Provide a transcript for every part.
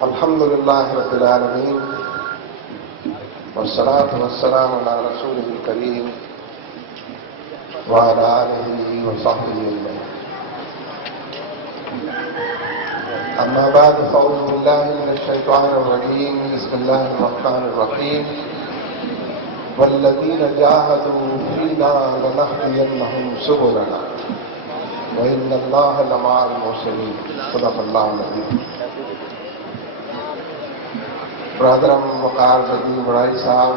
الحمد لله رب العالمين والصلاة والسلام على رسوله الكريم وعلى آله وصحبه أجمعين. أما بعد فأعوذ بالله من الشيطان الرجيم. بسم الله الرحمن الرحيم. والذين جاهدوا فينا لنهدينهم سبلنا وإن الله لمع المحسنين. صدق الله العظيم. برادرم وقار بدی بڑائی صاحب،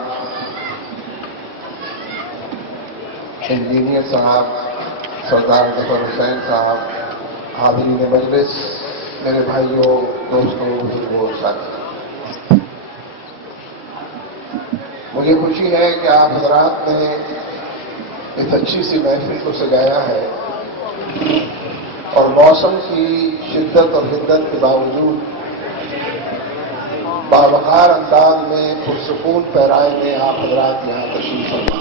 انجینئر صاحب، سردار ظفر حسین صاحب، حاضرین مجلس، میرے بھائیوں، دوستوں، بزرگوں، ساتھی، مجھے خوشی ہے کہ آپ حضرات نے اس اچھی سی محفل کو سجایا ہے اور موسم کی شدت اور حدت کے باوجود باوقار انداز میں پرسکون پیرائے میں آپ حضرات یہاں تشریف فرما.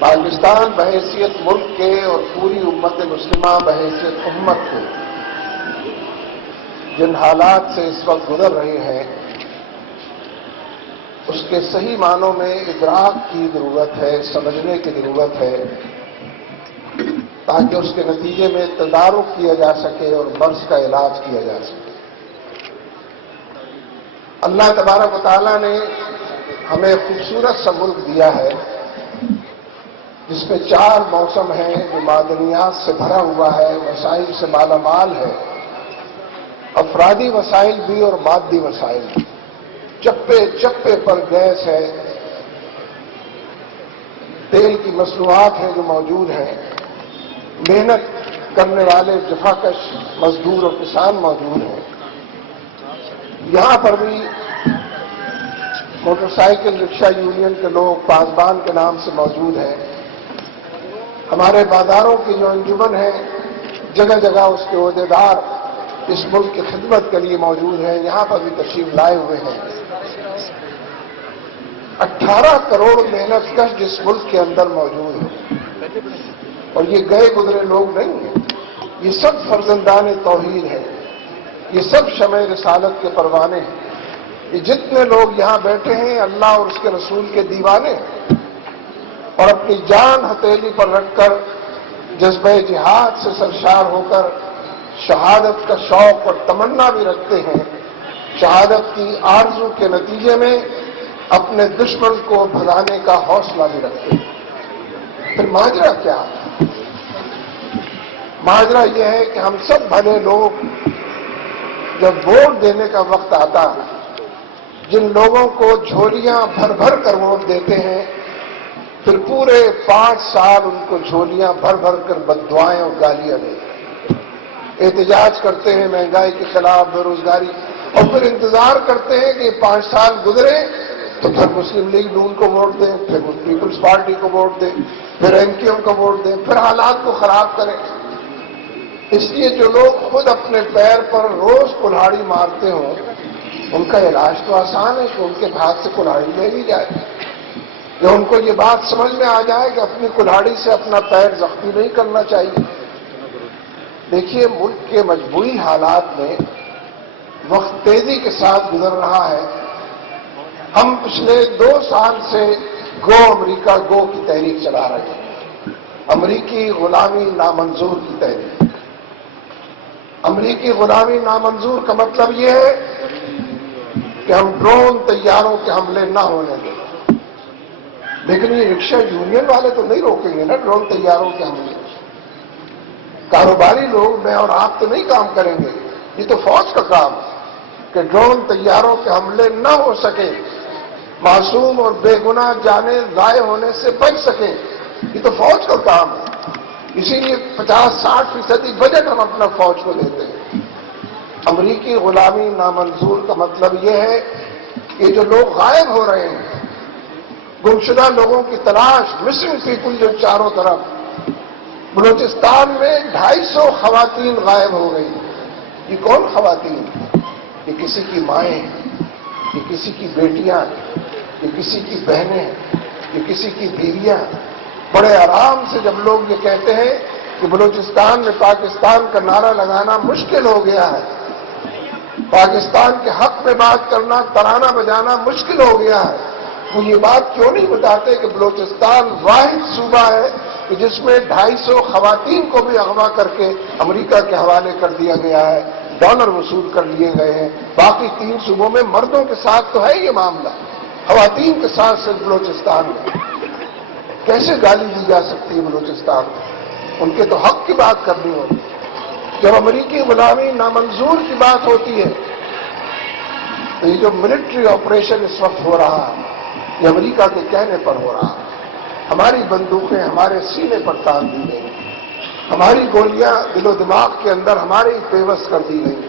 پاکستان بحیثیت ملک کے اور پوری امت مسلمہ بحیثیت امت کے جن حالات سے اس وقت گزر رہے ہیں اس کے صحیح معنوں میں ادراک کی ضرورت ہے، سمجھنے کی ضرورت ہے، تاکہ اس کے نتیجے میں تدارک کیا جا سکے اور مرض کا علاج کیا جا سکے. اللہ تبارک و تعالیٰ نے ہمیں خوبصورت سا ملک دیا ہے جس میں 4 موسم ہیں، جو معدنیات سے بھرا ہوا ہے، وسائل سے مالا مال ہے، افرادی وسائل بھی اور مادی وسائل بھی. چپے چپے پر گیس ہے، تیل کی مصنوعات ہیں جو موجود ہیں، محنت کرنے والے جفاکش مزدور اور کسان موجود ہیں. یہاں پر بھی موٹر سائیکل رکشہ یونین کے لوگ پاسبان کے نام سے موجود ہیں. ہمارے بازاروں کی جو انجمن ہے، جگہ جگہ اس کے عہدیدار اس ملک کی خدمت کے لیے موجود ہیں، یہاں پر بھی تشریف لائے ہوئے ہیں. 18 کروڑ محنت کش جس ملک کے اندر موجود ہیں، اور یہ گئے گزرے لوگ نہیں ہیں، یہ سب فرزندان توحید ہیں، یہ سب شمع رسالت کے پروانے ہیں. یہ جتنے لوگ یہاں بیٹھے ہیں اللہ اور اس کے رسول کے دیوانے ہیں، اور اپنی جان ہتھیلی پر رکھ کر جذبہ جہاد سے سرشار ہو کر شہادت کا شوق اور تمنا بھی رکھتے ہیں. شہادت کی آرزو کے نتیجے میں اپنے دشمن کو بھگانے کا حوصلہ بھی رکھتے ہیں. پھر ماجرا کیا ہے؟ ماجرا یہ ہے کہ ہم سب بھلے لوگ جب ووٹ دینے کا وقت آتا، جن لوگوں کو جھولیاں بھر بھر کر ووٹ دیتے ہیں، پھر پورے 5 سال ان کو جھولیاں بھر بھر کر بددعائیں اور گالیاں دیتے ہیں، احتجاج کرتے ہیں مہنگائی کے خلاف، بے روزگاری، اور پھر انتظار کرتے ہیں کہ 5 سال گزرے تو پھر مسلم لیگ نون کو ووٹ دیں، پھر پیپلز پارٹی کو ووٹ دیں، پھر MQM کو ووٹ دیں، پھر حالات کو خراب کریں. اس لیے جو لوگ خود اپنے پیر پر روز کلہاڑی مارتے ہوں، ان کا علاج تو آسان ہے کہ ان کے ہاتھ سے کلہاڑی لے لی جائے. جو ان کو یہ بات سمجھ میں آ جائے کہ اپنی کلہاڑی سے اپنا پیر زخمی نہیں کرنا چاہیے. دیکھیے، ملک کے مجموعی حالات میں وقت تیزی کے ساتھ گزر رہا ہے. ہم پچھلے 2 سال سے گو امریکہ گو کی تحریک چلا رہے ہیں. امریکی غلامی نامنظور کی تحریک. امریکی غلامی نامنظور کا مطلب یہ ہے کہ ہم ڈرون طیاروں کے حملے نہ ہونے دیں. لیکن یہ رکشہ یونین والے تو نہیں روکیں گے نا ڈرون طیاروں کے حملے. کاروباری لوگ، میں اور آپ تو نہیں کام کریں گے. یہ تو فوج کا کام ہے کہ ڈرون طیاروں کے حملے نہ ہو سکے، معصوم اور بے گناہ جانیں ضائع ہونے سے بچ سکیں. یہ تو فوج کا کام ہے. اسی لیے 50-60% بجٹ ہم اپنا فوج کو دیتے ہیں. امریکی غلامی نامنظور کا مطلب یہ ہے کہ جو لوگ غائب ہو رہے ہیں، گمشدہ لوگوں کی تلاش، مسنگ پیپل جو چاروں طرف. بلوچستان میں 250 خواتین غائب ہو گئی. یہ کون خواتین؟ یہ کسی کی مائیں ہیں، یہ کسی کی بیٹیاں ہیں، یہ کسی کی بہنیں ہیں، یہ کسی کی بیویاں ہیں. بڑے آرام سے جب لوگ یہ کہتے ہیں کہ بلوچستان میں پاکستان کا نعرہ لگانا مشکل ہو گیا ہے، پاکستان کے حق میں بات کرنا، ترانہ بجانا مشکل ہو گیا ہے، وہ یہ بات کیوں نہیں بتاتے کہ بلوچستان واحد صوبہ ہے کہ جس میں 250 خواتین کو بھی اغوا کر کے امریکہ کے حوالے کر دیا گیا ہے، ڈالر وصول کر لیے گئے ہیں۔ باقی 3 صوبوں میں مردوں کے ساتھ تو ہے یہ معاملہ، خواتین کے ساتھ صرف بلوچستان میں کیسے گالی دی جا سکتی ہے؟ بلوچستان میں ان کے تو حق کی بات کرنی ہوتی ہے۔ جب امریکی غلامی نامنظور کی بات ہوتی ہے تو یہ جو ملٹری آپریشن اس وقت ہو رہا ہے یہ امریکہ کے کہنے پر ہو رہا ہے۔ ہماری بندوقیں ہمارے سینے پر تان دی گئی، ہماری گولیاں دل و دماغ کے اندر ہمارے ہی پیوست کر دی گئی،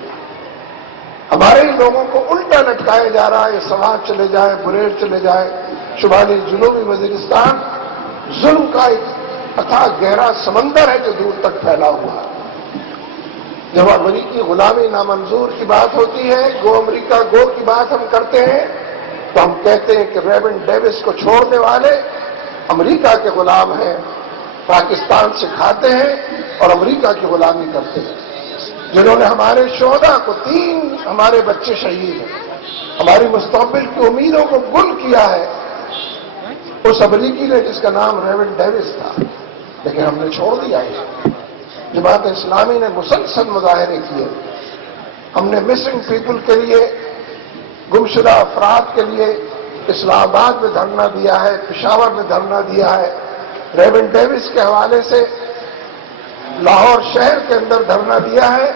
ہمارے ہی لوگوں کو الٹا لٹکایا جا رہا ہے۔ سوات چلے جائے، بریل چلے جائے، شمالی جنوبی وزیرستان ظلم کا ایک اتھاہ گہرا سمندر ہے جو دور تک پھیلا ہوا ہے۔ جب امریکی غلامی نامنظور کی بات ہوتی ہے، گو امریکہ گو کی بات ہم کرتے ہیں، تو ہم کہتے ہیں کہ ریونڈ ڈیوس کو چھوڑنے والے امریکہ کے غلام ہیں، پاکستان سے کھاتے ہیں اور امریکہ کی غلامی کرتے ہیں، جنہوں نے ہمارے شہداء کو 3 ہمارے بچے شہید ہیں، ہماری مستقبل کی امیدوں کو گل کیا ہے اس امریکی نے جس کا نام ریونڈ ڈیوس تھا، لیکن ہم نے چھوڑ دیا ہے۔ جماعت اسلامی نے مسلسل مظاہرے کیے، ہم نے مسنگ پیپل کے لیے، گمشدہ افراد کے لیے اسلام آباد میں دھرنا دیا ہے، پشاور میں دھرنا دیا ہے، ریونڈ ڈیوس کے حوالے سے لاہور شہر کے اندر دھرنا دیا ہے،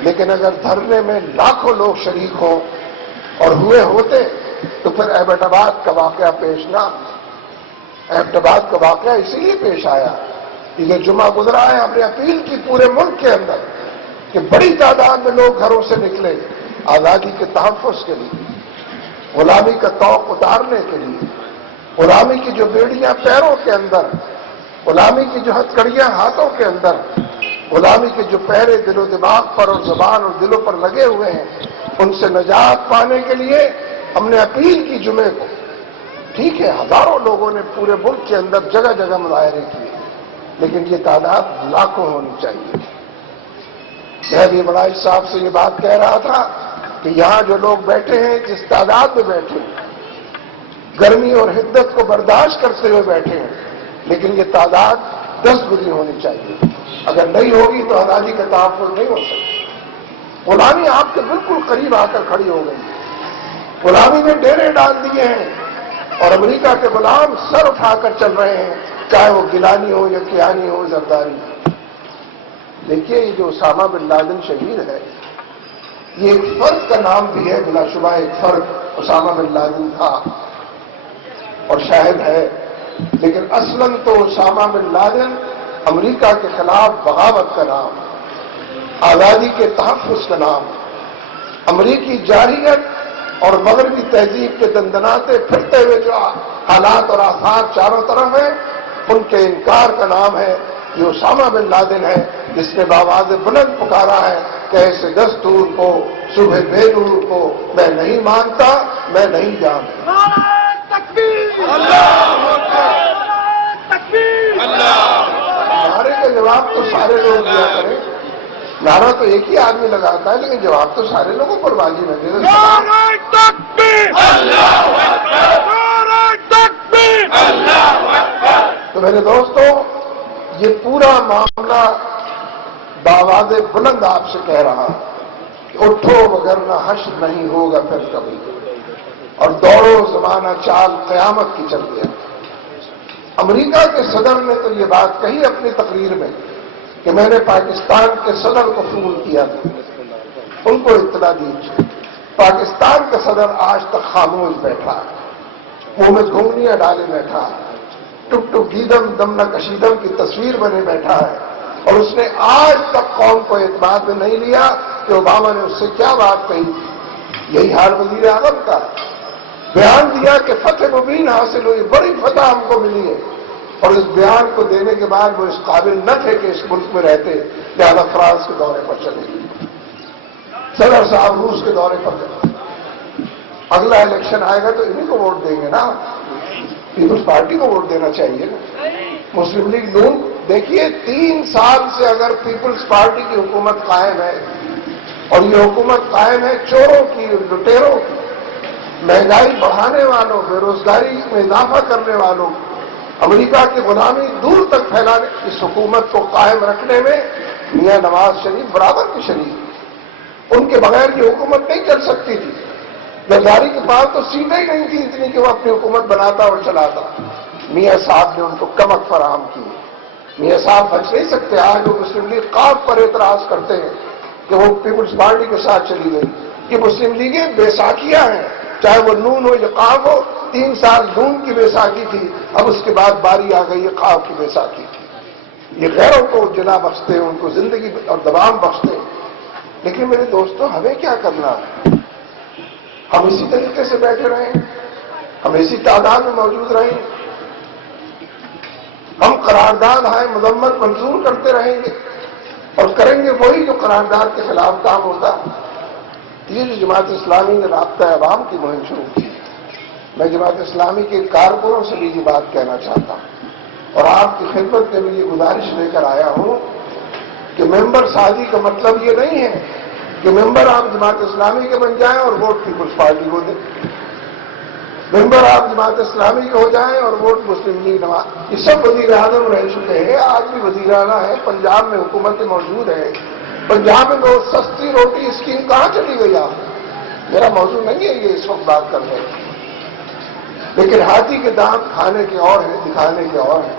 لیکن اگر دھرنے میں لاکھوں لوگ شریک ہوں اور ہوئے ہوتے تو پھر ایبٹ آباد کا واقعہ پیش نہ۔ ایبٹ آباد کا واقعہ اسی لیے پیش آیا کہ یہ جمعہ گزرا ہے، ہم نے اپیل کی پورے ملک کے اندر کہ بڑی تعداد میں لوگ گھروں سے نکلے آزادی کے تحفظ کے لیے، غلامی کا طوق اتارنے کے لیے، غلامی کی جو بیڑیاں پیروں کے اندر، غلامی کی جو ہتھکڑیاں ہاتھوں کے اندر، غلامی کے جو پہرے دل و دماغ پر اور زبان اور دلوں پر لگے ہوئے ہیں، ان سے نجات پانے کے لیے ہم نے اپیل کی جمعے کو۔ ٹھیک ہے، ہزاروں لوگوں نے پورے ملک کے اندر جگہ جگہ مظاہرے کیے، لیکن یہ تعداد لاکھوں ہونی چاہیے۔ میں بھی بڑائی صاحب سے یہ بات کہہ رہا تھا کہ یہاں جو لوگ بیٹھے ہیں، جس تعداد میں بیٹھے ہیں، گرمی اور حدت کو برداشت کرتے ہوئے بیٹھے ہیں، لیکن یہ تعداد 10 گنی ہونی چاہیے۔ اگر نہیں ہوگی تو آزادی کا تحفظ نہیں ہو سکتا۔ غلامی آپ کے بالکل قریب آ کر کھڑی ہو گئی، غلامی میں ڈیرے ڈال دیے ہیں اور امریکہ کے غلام سر اٹھا کر چل رہے ہیں، چاہے وہ گیلانی ہو یا کیانی ہو، زرداری۔ دیکھیے یہ جو اسامہ بن لادن شہید ہے، یہ ایک فرد کا نام بھی ہے، بلا شبہ ایک فرد اسامہ بن لادن تھا اور شاہد ہے، لیکن اصلاً تو اسامہ بن لادن امریکہ کے خلاف بغاوت کا نام، آزادی کے تحفظ کا نام، امریکی جارحیت اور مغربی تہذیب کے دندناتے پھرتے ہوئے جو حالات اور آثار چاروں طرف ہیں، ان کے انکار کا نام ہے۔ یہ اسامہ بن لادن ہے جس نے بآواز بلند پکارا ہے کہ ایسے دستور کو، صبح بے نور کو میں نہیں مانتا، میں نہیں جانتا۔ نعرے کا جواب تو سارے لوگ دیا کریں، نعرہ تو ایک ہی آدمی لگاتا ہے لیکن جواب تو سارے لوگوں پر واجب ہے۔ تو میرے دوستو، یہ پورا معاملہ بآواز بلند آپ سے کہہ رہا کہ اٹھو وگرنہ حشر نہیں ہوگا پھر کبھی، اور دوڑو زمانہ چال قیامت کی چل گیا۔ امریکہ کے صدر نے تو یہ بات کہی اپنی تقریر میں کہ میں نے پاکستان کے صدر کو فون کیا تھا، ان کو اطلاع دیجیے۔ پاکستان کا صدر آج تک خاموش بیٹھا ہے، منہ میں گھنگریاں ڈالے بیٹھا ہے، ٹک ٹک گیدم دم نہ کشیدم کی تصویر بنے بیٹھا ہے، اور اس نے آج تک قوم کو اعتماد میں نہیں لیا کہ اوباما نے اس سے کیا بات کہی۔ یہی حال وزیر اعظم کا، بیان دیا کہ فتح مبین حاصل ہوئی، بڑی فتح ہم کو ملی ہے، اور اس بیان کو دینے کے بعد وہ اس قابل نہ تھے کہ اس ملک میں رہتے، لہذا فرانس کے دورے پر چلے گئے، صدر صاحب روس کے دورے پر چلے۔ اگلا الیکشن آئے گا تو انہیں کو ووٹ دیں گے نا، پیپلز پارٹی کو ووٹ دینا چاہیے نا، مسلم لیگ نون۔ دیکھیے 3 سال سے اگر پیپلز پارٹی کی حکومت قائم ہے اور یہ حکومت قائم ہے چوروں کی، لٹیروں کی، مہنگائی بڑھانے والوں، بے روزگاری میں اضافہ کرنے والوں، امریکہ کی غلامی دور تک پھیلانے، اس حکومت کو قائم رکھنے میں میاں نواز شریف برابر کے شریک، ان کے بغیر یہ حکومت نہیں چل سکتی تھی۔ زرداری کے پاس تو سیٹیں ہی نہیں تھی اتنی کہ وہ اپنی حکومت بناتا اور چلاتا، میاں صاحب نے ان کو کمک فراہم کی۔ میاں صاحب بچ نہیں سکتے، آج وہ مسلم لیگ قاف پر اعتراض کرتے ہیں کہ وہ پیپلز پارٹی کے ساتھ چلی گئی۔ یہ مسلم لیگیں بیساکھیاں ہیں، چاہے وہ نون ہو یا قاف ہو، 3 سال نون کی بیساکھی تھی، اب اس کے بعد باری آ گئی ہے قاف کی بیساکھی کی۔ یہ غیروں کو جنا بخشتے ہیں، ان کو زندگی اور دوام بخشتے ہیں۔ لیکن میرے دوستوں، ہمیں کیا کرنا ہے؟ ہم اسی طریقے سے بیٹھے رہیں، ہم اسی تعداد میں موجود رہیں، ہم قرارداد ہے مذمت منظور کرتے رہیں گے اور کریں گے وہی جو قرارداد کے خلاف کام ہوتا ہے۔ یہ جو جماعت اسلامی نے رابطہ عوام کی مہم شروع کی، میں جماعت اسلامی کے کارکنوں سے بھی یہ بات کہنا چاہتا ہوں اور آپ کی خدمت میں بھی یہ گزارش لے کر آیا ہوں کہ ممبر سازی کا مطلب یہ نہیں ہے کہ ممبر آپ جماعت اسلامی کے بن جائیں اور ووٹ پیپلز پارٹی کو دیں، ممبر آپ جماعت اسلامی کے ہو جائیں اور ووٹ مسلم لیگ نواز۔ یہ سب وزیر اعظم رہ چکے ہیں، آج بھی وزیر اعلیٰ ہے، پنجاب میں حکومتیں موجود ہیں، پنجاب میں وہ سستی روٹی اسکیم کہاں چلی گئی آپ؟ میرا موضوع نہیں ہے یہ اس وقت بات کرنے کی، لیکن ہاتھی کے دانت کھانے کے اور ہیں، دکھانے کے اور ہیں۔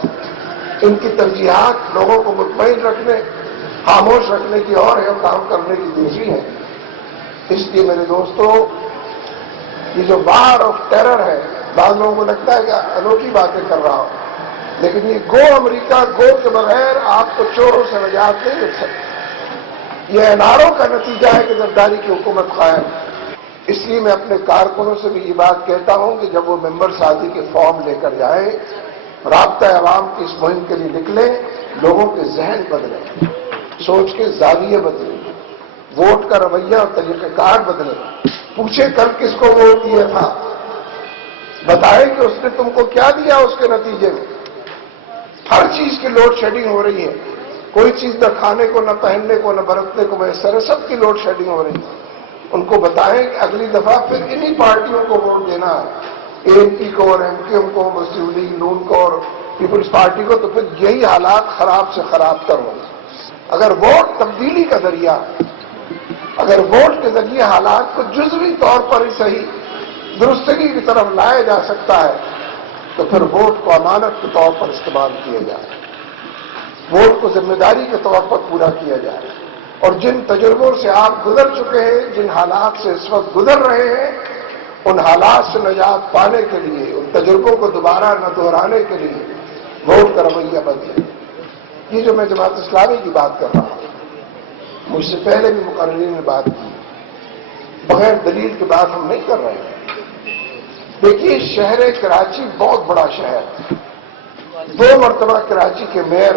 ان کی ترجیحات لوگوں کو مطمئن رکھنے، خاموش رکھنے کی اور ہے اور کام کرنے کی دوسری ہے۔ اس لیے میرے دوستوں، یہ جو وار آف ٹیرر ہے، بعض لوگوں کو لگتا ہے کہ انوکھی باتیں کر رہا ہوں، لیکن یہ گو امریکہ، گو کے بغیر آپ کو چوروں سے نجات نہیں مل سکتی۔ یہ اناروں کا نتیجہ ہے کہ زرداری کی حکومت قائم ہے۔ اس لیے میں اپنے کارکنوں سے بھی یہ بات کہتا ہوں کہ جب وہ ممبر سازی کے فارم لے کر جائیں، رابطہ عوام کی اس مہم کے لیے نکلیں، لوگوں کے ذہن بدلیں، سوچ کے زاویے بدلیں، ووٹ کا رویہ اور طریقہ کار بدلیں، پوچھے کل کس کو ووٹ دیا تھا، بتائیں کہ اس نے تم کو کیا دیا اس کے نتیجے میں۔ ہر چیز کی لوڈ شیڈنگ ہو رہی ہے، کوئی چیز نہ کھانے کو، نہ پہننے کو، نہ برتنے کو میسر ہے، سب کی لوڈ شیڈنگ ہو رہی ہے۔ ان کو بتائیں کہ اگلی دفعہ پھر انہی پارٹیوں کو ووٹ دینا ہے، اے پی کو اور MKM کو، مسلم لیگ نون کو اور پیپلز پارٹی کو، تو پھر یہی حالات خراب سے خراب تر ہوں۔ اگر ووٹ تبدیلی کا ذریعہ، اگر ووٹ کے ذریعے حالات کو جزوی طور پر ہی صحیح درستگی کی طرف لایا جا سکتا ہے، تو پھر ووٹ کو امانت کے طور پر استعمال کیا جائے، ووٹ کو ذمہ داری کے طور پر پورا کیا جائے، اور جن تجربوں سے آپ گزر چکے ہیں، جن حالات سے اس وقت گزر رہے ہیں، ان حالات سے نجات پانے کے لیے، ان تجربوں کو دوبارہ نہ دہرانے کے لیے ووٹ کا رویہ بدلے۔ یہ جو میں جماعت اسلامی کی بات کر رہا ہوں، مجھ سے پہلے بھی مقررین نے بات کی، بغیر دلیل کے بات ہم نہیں کر رہے ہیں۔ دیکھیے، شہر کراچی بہت بڑا شہر ہے، 2 مرتبہ کراچی کے میئر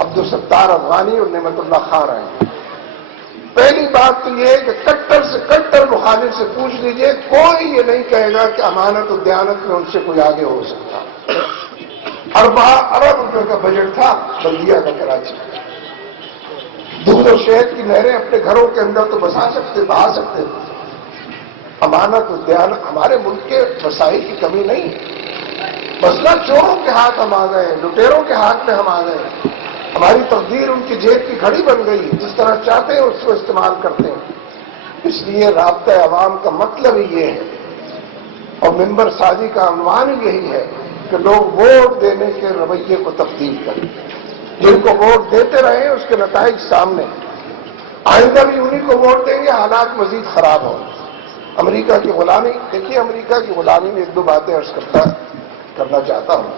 عبدالستار افغانی اور نعمت اللہ خان رہے ہیں۔ پہلی بات تو یہ ہے کہ کٹر سے کٹر مخالف سے پوچھ لیجئے، کوئی یہ نہیں کہے گا کہ امانت و دیانت میں ان سے کوئی آگے ہو سکتا۔ ارب روپے کا بجٹ تھا بلدیہ کا کراچی، دودھ اور شہد کی نہریں اپنے گھروں کے اندر تو بہا سکتے تھے۔ امانت و دیانت، ہمارے ملک کے وسائل کی کمی نہیں ہے، مسئلہ چوروں کے ہاتھ ہم آ گئے، لٹیروں کے ہاتھ میں ہم آ گئے، ہماری تقدیر ان کی جیب کی گھڑی بن گئی، جس طرح چاہتے ہیں اس کو استعمال کرتے ہیں۔ اس لیے رابطہ عوام کا مطلب ہی یہ ہے، اور ممبر سازی کا عنوان ہی یہی ہے کہ لوگ ووٹ دینے کے رویے کو تبدیل کریں، جن کو ووٹ دیتے رہیں اس کے نتائج سامنے، آئندہ بھی انہیں کو ووٹ دیں گے، حالات مزید خراب ہوں۔ امریکہ کی غلامی، دیکھیے امریکہ کی غلامی میں 1-2 باتیں عرض کرنا چاہتا ہوں۔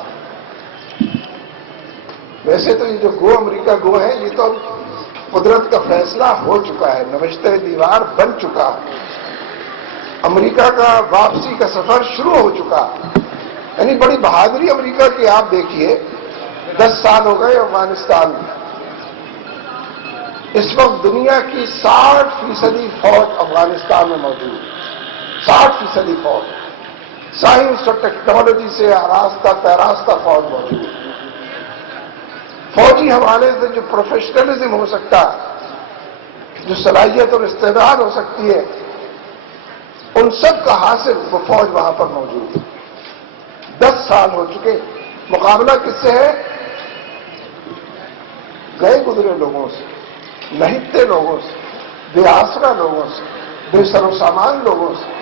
ویسے تو یہ جو گو امریکہ گو ہے، یہ تو قدرت کا فیصلہ ہو چکا ہے، نوشتہ دیوار بن چکا ہے، امریکہ کا واپسی کا سفر شروع ہو چکا ہے۔ یعنی بڑی بہادری امریکہ کی آپ دیکھیے، 10 سال ہو گئے افغانستان میں، اس وقت دنیا کی 60% فوج افغانستان میں موجود ہے، 60% فوج، سائنس اور ٹیکنالوجی سے آراستہ پیراستہ فوج موجود ہے۔ فوجی حوالے سے جو پروفیشنلزم ہو سکتا، جو صلاحیت اور استعداد ہو سکتی ہے، ان سب کا حاصل وہ فوج وہاں پر موجود ہے۔ 10 سال ہو چکے، مقابلہ کس سے ہے؟ گئے گزرے لوگوں سے، نہتے لوگوں سے، بے آسرا لوگوں سے، بے سر و سامان لوگوں سے۔